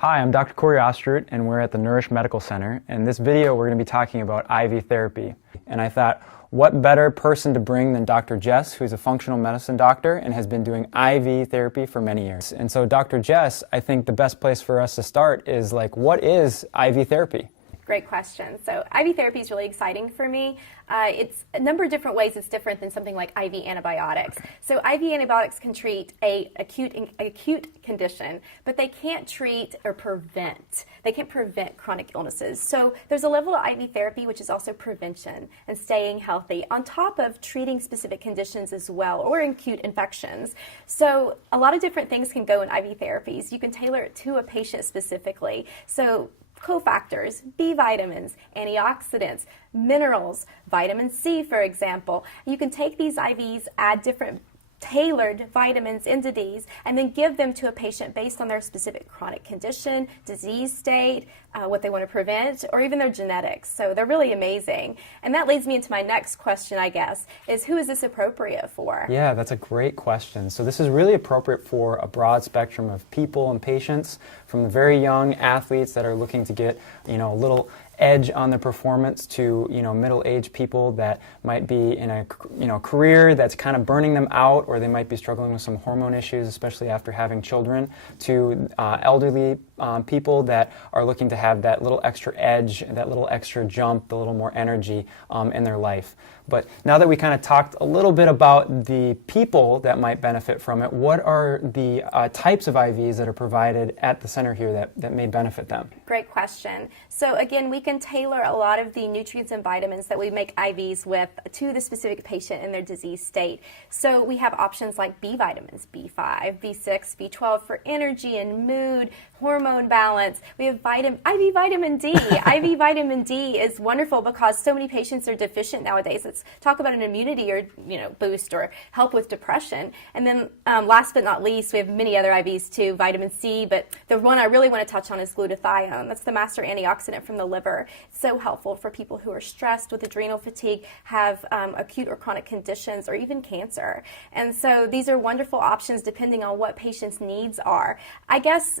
Hi, I'm Dr. Cory Ostroot, and we're at the Nourish Medical Center. In this video, we're going to be talking about IV therapy. And I thought, what better person to bring than Dr. Jess, who's a functional medicine doctor and has been doing IV therapy for many years. And so, Dr. Jess, I think the best place for us to start is, what is IV therapy? Great question. So IV therapy is really exciting for me. It's a number of different ways it's different than something like IV antibiotics. So IV antibiotics can treat an acute condition, but they can't treat or prevent. They can't prevent chronic illnesses. So there's a level of IV therapy which is also prevention and staying healthy on top of treating specific conditions as well, or acute infections. So a lot of different things can go in IV therapies. You can tailor it to a patient specifically. So cofactors, B vitamins, antioxidants, minerals, vitamin C, for example. You can take these IVs, add different tailored vitamins into these, and then give them to a patient based on their specific chronic condition, disease state, what they want to prevent, or even their genetics. So they're really amazing. And that leads me into my next question, I guess, is who is this appropriate for? Yeah, that's a great question. So this is really appropriate for a broad spectrum of people and patients, from the very young athletes that are looking to get, a little edge on their performance to, middle-aged people that might be in a, career that's kind of burning them out, or they might be struggling with some hormone issues, especially after having children, to elderly people that are looking to have that little extra edge, that little extra jump, the little more energy in their life. But now that we kind of talked a little bit about the people that might benefit from it, what are the types of IVs that are provided at the center here that may benefit them? Great question. So again, we can tailor a lot of the nutrients and vitamins that we make IVs with to the specific patient and their disease state. So we have options like B vitamins, B5, B6, B12 for energy and mood, hormone balance. We have IV vitamin D. IV vitamin D is wonderful because so many patients are deficient nowadays. Let's talk about an immunity or boost or help with depression. And then last but not least, we have many other IVs too, vitamin C, but the one I really want to touch on is glutathione. That's the master antioxidant from the liver. It's so helpful for people who are stressed with adrenal fatigue, have acute or chronic conditions, or even cancer. And so these are wonderful options depending on what patients' needs are. I guess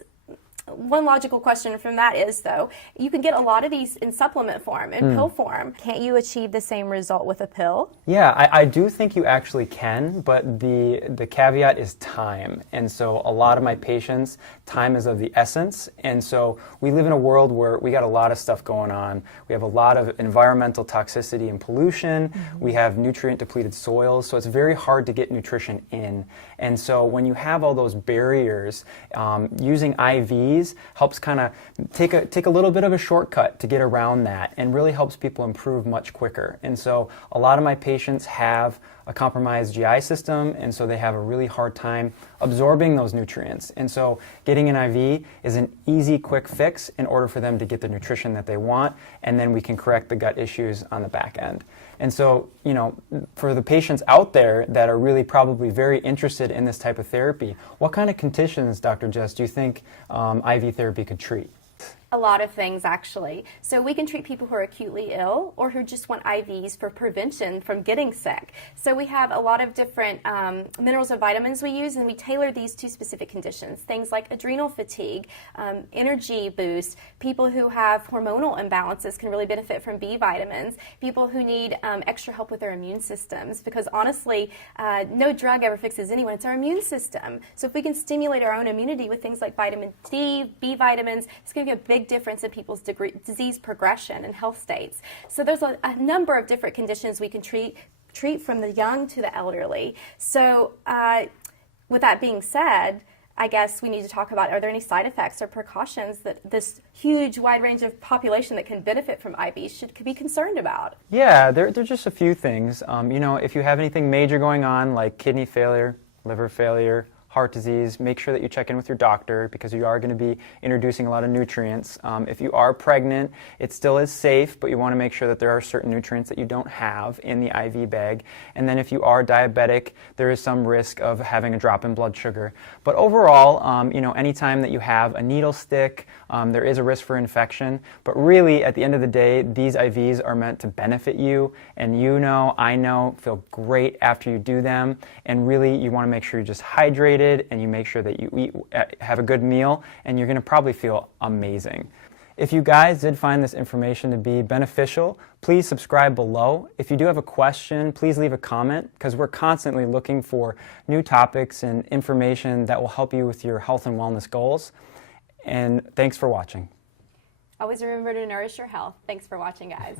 one logical question from that is, though, you can get a lot of these in supplement form, in pill form. Can't you achieve the same result with a pill? Yeah, I do think you actually can, but the caveat is time. And so a lot of my patients, time is of the essence. And so we live in a world where we got a lot of stuff going on. We have a lot of environmental toxicity and pollution. We have nutrient-depleted soils, so it's very hard to get nutrition in. And so when you have all those barriers, using IVs helps kind of take a little bit of a shortcut to get around that, and really helps people improve much quicker. And so a lot of my patients have a compromised GI system, and so they have a really hard time absorbing those nutrients. And so getting an IV is an easy, quick fix in order for them to get the nutrition that they want, and then we can correct the gut issues on the back end. And so, for the patients out there that are really probably very interested in this type of therapy, what kind of conditions, Dr. Jess, do you think IV therapy could treat? A lot of things, actually. So we can treat people who are acutely ill or who just want IVs for prevention from getting sick. So we have a lot of different minerals and vitamins we use, and we tailor these to specific conditions. Things like adrenal fatigue, energy boost. People who have hormonal imbalances can really benefit from B vitamins. People who need extra help with their immune systems, because honestly, no drug ever fixes anyone. It's our immune system. So if we can stimulate our own immunity with things like vitamin D, B vitamins, it's going to be a big difference in people's disease progression and health states. So there's a number of different conditions we can treat from the young to the elderly. So with that being said, I guess we need to talk about, are there any side effects or precautions that this huge wide range of population that can benefit from IVs should be concerned about? Yeah, there's just a few things. If you have anything major going on, like kidney failure, liver failure, heart disease, make sure that you check in with your doctor, because you are going to be introducing a lot of nutrients. If you are pregnant, it still is safe, but you want to make sure that there are certain nutrients that you don't have in the IV bag. And then if you are diabetic, there is some risk of having a drop in blood sugar. But overall, anytime that you have a needle stick, there is a risk for infection. But really, at the end of the day, these IVs are meant to benefit you, and I know, feel great after you do them. And really, you want to make sure you're just hydrated, hydrated and you make sure that you eat, have a good meal, and you're going to probably feel amazing. If you guys did find this information to be beneficial, please subscribe below. If you do have a question, please leave a comment, because we're constantly looking for new topics and information that will help you with your health and wellness goals. And thanks for watching. Always remember to nourish your health. Thanks for watching, guys.